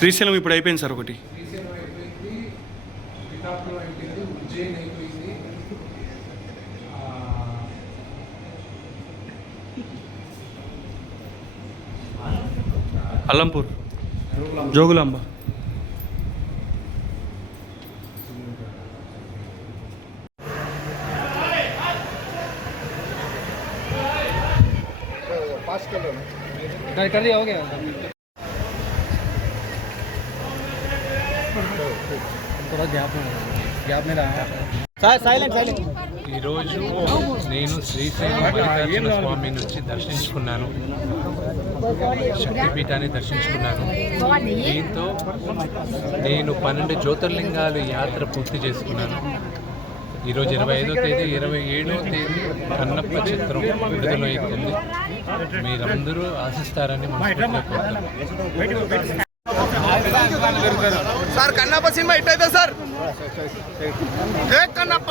శ్రీశైలం ఇప్పుడు అయిపోయింది సార్ ఒకటి. శ్రీశైలం అయిపోయింది, పిఠాపురం అయిపోయింది, ఉజ్జయిన్ అయిపోయింది, అల్లంపూర్, జోగులాంబ. कर दिया हो गया थोड़ा गैप में रहा साइलेंट ఈరోజు నేను శ్రీశైలం మల్లికార్జున స్వామి నుంచి దర్శించుకున్నాను, శక్తిపీఠాన్ని దర్శించుకున్నాను. దీంతో నేను 12 జ్యోతిర్లింగాలు యాత్ర పూర్తి చేసుకున్నాను. ఈరోజు 25వ తేదీ, 27వ తేదీ కన్నప్ప చిత్రం విడుదల అవుతుంది. మీరందరూ ఆశిస్తారని మనస్ఫూర్తిగా కోరుతున్నాను. సార్ కన్నప్ప సినిమా హిట్ అవుతుంది సార్. కన్నప్ప.